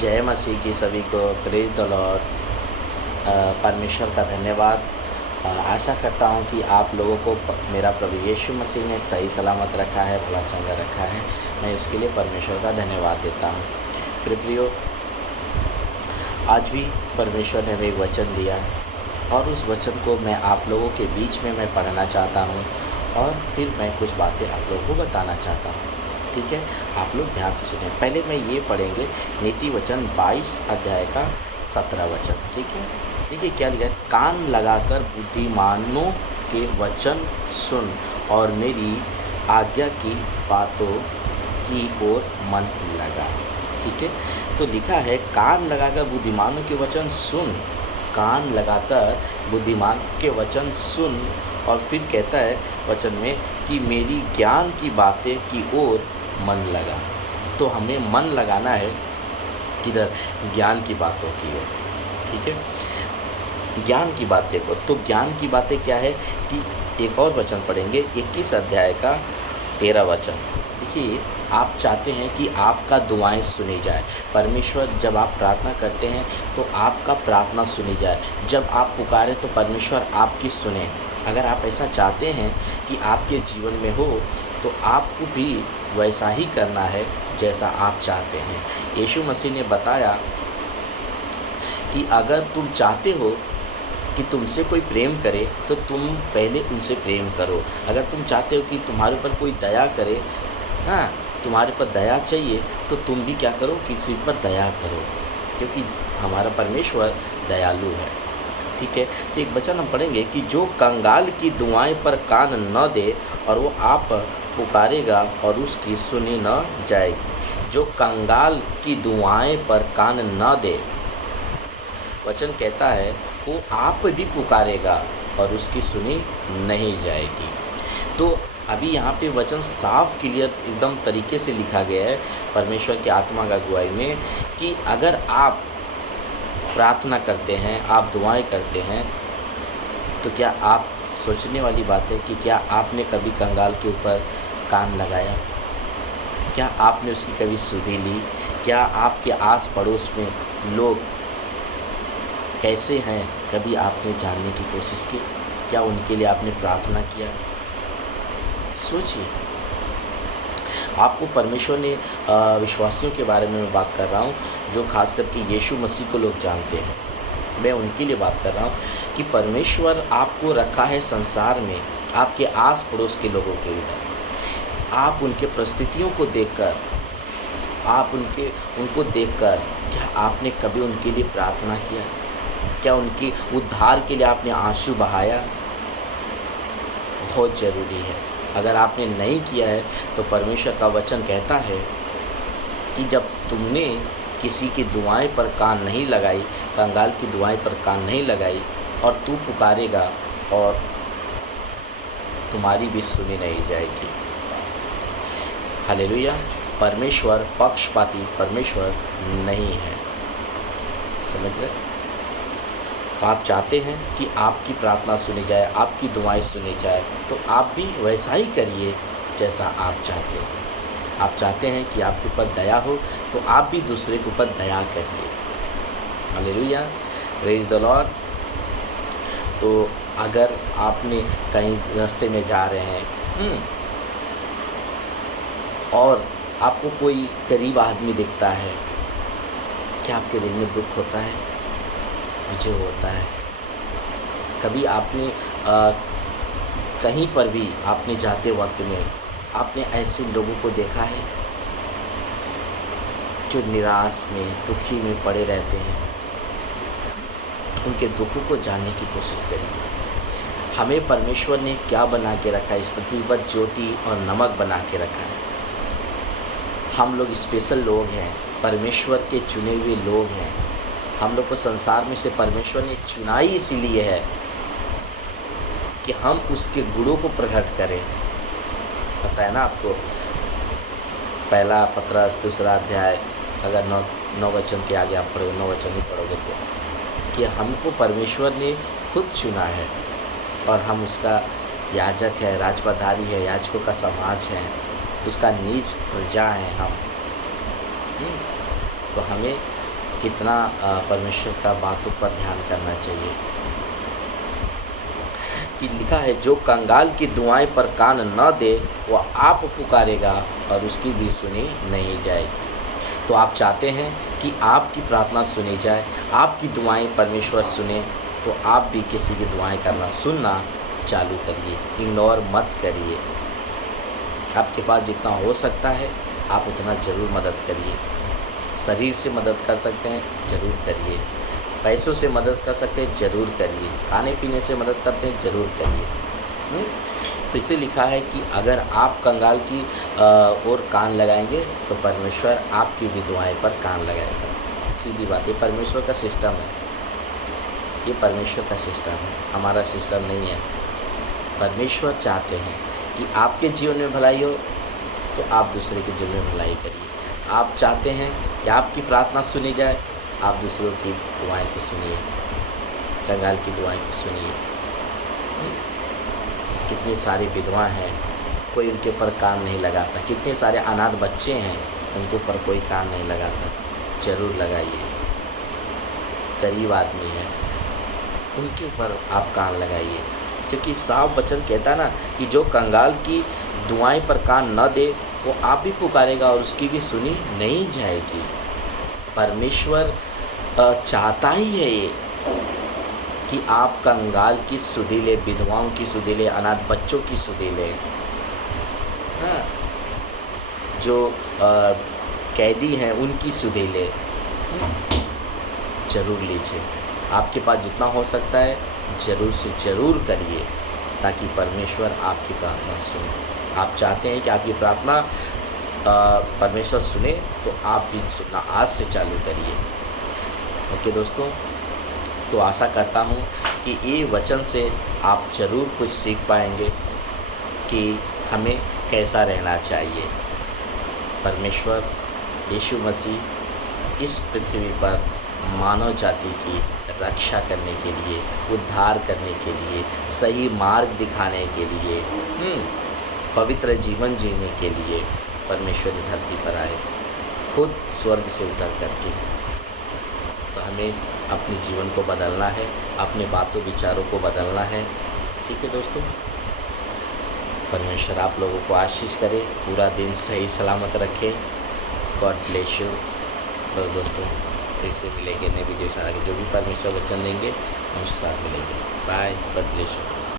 जय मसीह की सभी को प्रेज द लॉर्ड। परमेश्वर का धन्यवाद। आशा करता हूँ कि आप लोगों को मेरा प्रभु यीशु मसीह ने सही सलामत रखा है, भला चंगा रखा है। मैं उसके लिए परमेश्वर का धन्यवाद देता हूँ। प्रियो, आज भी परमेश्वर ने हमें एक वचन दिया और उस वचन को मैं आप लोगों के बीच में मैं पढ़ना चाहता हूँ और फिर मैं कुछ बातें आप लोगों को बताना चाहता हूँ। ठीक है, आप लोग ध्यान से सुनें। पहले मैं ये पढ़ेंगे नीति वचन 22 अध्याय का 17 वचन। ठीक है, देखिए क्या लिखा है। कान लगाकर बुद्धिमानों के वचन सुन और मेरी आज्ञा की बातों की ओर मन लगा। ठीक है, तो लिखा है कान लगाकर बुद्धिमानों के वचन सुन, कान लगाकर बुद्धिमान के वचन सुन, और फिर कहता है वचन में कि मेरी ज्ञान की बातें की ओर मन लगा। तो हमें मन लगाना है किधर? ज्ञान की बातों की ओर। ठीक है, ज्ञान की बातें को। तो ज्ञान की बातें क्या है कि एक और वचन पढ़ेंगे 21 अध्याय का 13 वचन। देखिए, आप चाहते हैं कि आपका दुआएं सुनी जाए। परमेश्वर, जब आप प्रार्थना करते हैं तो आपका प्रार्थना सुनी जाए। जब आप पुकारें तो परमेश्वर आपकी सुने। अगर आप ऐसा चाहते हैं कि आपके जीवन में हो तो आपको भी वैसा ही करना है जैसा आप चाहते हैं। यीशु मसीह ने बताया कि अगर तुम चाहते हो कि तुमसे कोई प्रेम करे तो तुम पहले उनसे प्रेम करो। अगर तुम चाहते हो कि तुम्हारे ऊपर कोई दया करे, हाँ, तुम्हारे पर दया चाहिए, तो तुम भी क्या करो, किसी पर दया करो, क्योंकि हमारा परमेश्वर दयालु है। ठीक है, तो एक वचन हम पढ़ेंगे कि जो कंगाल की दुआएं पर कान न दे और वो आप पुकारेगा और उसकी सुनी न जाएगी। जो कंगाल की दुआएं पर कान न दे, वचन कहता है वो आप भी पुकारेगा और उसकी सुनी नहीं जाएगी। तो अभी यहाँ पे वचन साफ क्लियर एकदम तरीके से लिखा गया है परमेश्वर की आत्मा का अगुवाई में कि अगर आप प्रार्थना करते हैं, आप दुआएं करते हैं, तो क्या आप सोचने वाली बात है कि क्या आपने कभी कंगाल के ऊपर कान लगाया? क्या आपने उसकी कभी सुधि ली? क्या आपके आस पड़ोस में लोग कैसे हैं, कभी आपने जानने की कोशिश की? क्या उनके लिए आपने प्रार्थना किया? सोचिए। आपको परमेश्वर ने विश्वासियों के बारे में मैं बात कर रहा हूँ जो खास करके यीशु मसीह को लोग जानते हैं। मैं उनके लिए बात कर रहा हूँ कि परमेश्वर आपको रखा है संसार में, आपके आस पड़ोस के लोगों के इधर। आप उनके परिस्थितियों को देखकर, आप उनको देखकर क्या आपने कभी उनके लिए प्रार्थना किया? क्या उनकी उद्धार के लिए आपने आंसू बहाया? बहुत ज़रूरी है। अगर आपने नहीं किया है तो परमेश्वर का वचन कहता है कि जब तुमने किसी की दुआएं पर कान नहीं लगाई, कंगाल की दुआएं पर कान नहीं लगाई, और तू पुकारेगा और तुम्हारी भी सुनी नहीं जाएगी। हालेलुया। परमेश्वर पक्षपाती परमेश्वर नहीं है। समझ रहे? तो आप चाहते हैं कि आपकी प्रार्थना सुनी जाए, आपकी दुआएं सुनी जाए, तो आप भी वैसा ही करिए जैसा आप चाहते हैं। आप चाहते हैं कि आपके ऊपर दया हो, तो आप भी दूसरे के ऊपर दया करिए। Hallelujah, praise the Lord. तो अगर आपने कहीं रास्ते में जा रहे हैं और आपको कोई गरीब आदमी दिखता है, क्या आपके दिल में दुख होता है? मुझे होता है। कभी आपने कहीं पर भी आपने जाते वक्त में आपने ऐसे लोगों को देखा है जो निराश में, दुखी में पड़े रहते हैं? उनके दुखों को जानने की कोशिश करिए। हमें परमेश्वर ने क्या बना के रखा है? इस पृथ्वी पर ज्योति और नमक बना के रखा है। हम लोग स्पेशल लोग हैं, परमेश्वर के चुने हुए लोग हैं। हम लोग को संसार में से परमेश्वर ने चुना ही इसीलिए है कि हम उसके गुणों को प्रकट करें। पता है ना आपको? पहला पत्रस 2 अध्याय, अगर 9 वचन के आगे आप पढ़ोगे, 9 वचन ही पढ़ोगे तो, कि हमको परमेश्वर ने खुद चुना है और हम उसका याजक है, राजपधारी है, याजकों का समाज है, उसका नीच प्रजा है हम। तो हमें कितना परमेश्वर का बातों पर ध्यान करना चाहिए। कि लिखा है, जो कंगाल की दुआएं पर कान न दे वह आप पुकारेगा और उसकी भी सुनी नहीं जाएगी। तो आप चाहते हैं कि आपकी प्रार्थना सुनी जाए, आपकी दुआएं परमेश्वर सुने, तो आप भी किसी की दुआएं करना सुनना चालू करिए, इग्नोर मत करिए। आपके पास जितना हो सकता है आप उतना ज़रूर मदद करिए। शरीर से मदद कर सकते हैं, ज़रूर करिए। पैसों से मदद कर सकते हैं, ज़रूर करिए। खाने पीने से मदद करते हैं, ज़रूर करिए। तो इसे लिखा है कि अगर आप कंगाल की ओर कान लगाएंगे तो परमेश्वर आपकी भी दुआएं पर कान लगाएगा। सीधी बात, ये परमेश्वर का सिस्टम है, ये परमेश्वर का सिस्टम है, हमारा सिस्टम नहीं है। परमेश्वर चाहते हैं कि आपके जीवन में भलाई हो तो आप दूसरे के जीवन में भलाई करिए। आप चाहते हैं कि आपकी प्रार्थना सुनी जाए, आप दूसरों की दुआएं को सुनिए, कंगाल की दुआएं को सुनिए। कितनी सारी विधवा हैं, कोई उनके ऊपर कान नहीं लगाता। कितने सारे अनाथ बच्चे हैं, उनके ऊपर कोई कान नहीं लगाता। ज़रूर लगाइए। गरीब आदमी है, उनके ऊपर आप कान लगाइए, क्योंकि साफ वचन कहता है ना कि जो कंगाल की दुआएं पर कान न दे वो आप भी पुकारेगा और उसकी भी सुनी नहीं जाएगी। परमेश्वर चाहता ही है ये कि आप कंगाल की सुधि ले, विधवाओं की सुधि ले, अनाथ बच्चों की सुधि ले। हाँ, जो कैदी हैं उनकी सुधि ले, ज़रूर लीजिए। आपके पास जितना हो सकता है ज़रूर से ज़रूर करिए, ताकि परमेश्वर आपकी प्रार्थना सुने। आप चाहते हैं कि आपकी प्रार्थना परमेश्वर सुने, तो आप भी सुनना आज से चालू करिए। ओके दोस्तों, तो आशा करता हूँ कि ये वचन से आप ज़रूर कुछ सीख पाएंगे कि हमें कैसा रहना चाहिए। परमेश्वर यीशु मसीह इस पृथ्वी पर मानव जाति की रक्षा करने के लिए, उद्धार करने के लिए, सही मार्ग दिखाने के लिए, पवित्र जीवन जीने के लिए परमेश्वर की धरती पर आए, खुद स्वर्ग से उतर करके। तो हमें अपने जीवन को बदलना है, अपने बातों विचारों को बदलना है। ठीक है दोस्तों, परमेश्वर आप लोगों को आशीष करे, पूरा दिन सही सलामत रखे। God bless you. तो दोस्तों फिर से मिलेंगे नए वीडियो सारा के, जो भी परमेश्वर वचन देंगे हम उसके साथ मिलेंगे। Bye, God bless you.